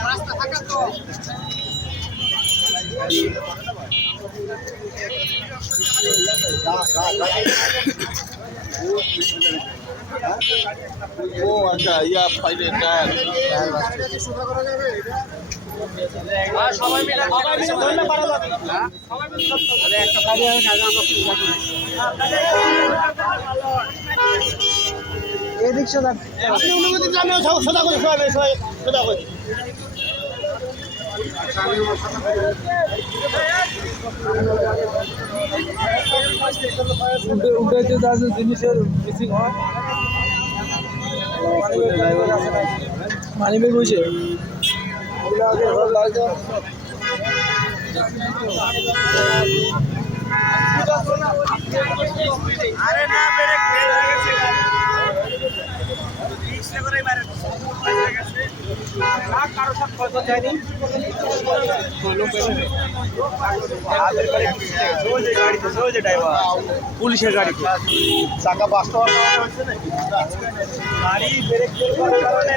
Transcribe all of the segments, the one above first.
রাস্তা ফাঁকা তো ও আচ্ছা ইয়া ফাইলে টায়ার সবাই মিলে ধরলে পারা যাবে সবাই মিলে একটা কাজে আমরা এদিক সোজা আপনি অনুমতি দিলে আমিও সোজা করে সোজা করে উঠে যা জিনিসের মিসিং হয় মানি ব্যাগ হয়েছে আরে না ব্রেক ফেল হয়ে গেছে রিস্ক করে মারে না কারো সব পয়সা দেয়নি সোজা ড্রাইভার পুলিশের গাড়ি চাকা পাঁচটা হয়েছে না গাড়ি ব্রেক ফেল করার কারণে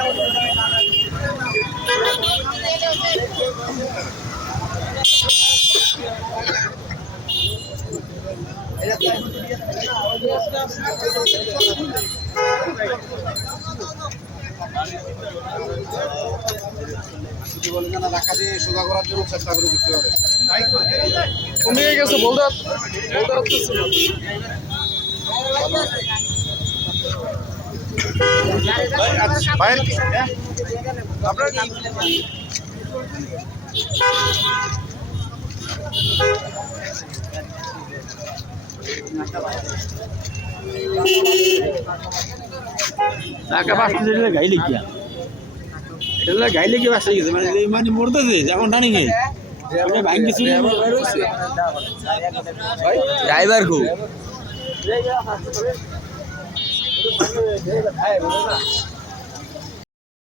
ঢাকা দিয়ে সোজা করার জন্য চেষ্টা করে দিতে হবে কমে গেছে বলতে আপনার টাকা পাঁচটা দিলে গাইলে কি এটা গাইলে কি বাসা গেছে মানে মরতেছে যেমন টানি গে ভাঙ কিছু ড্রাইভার খুব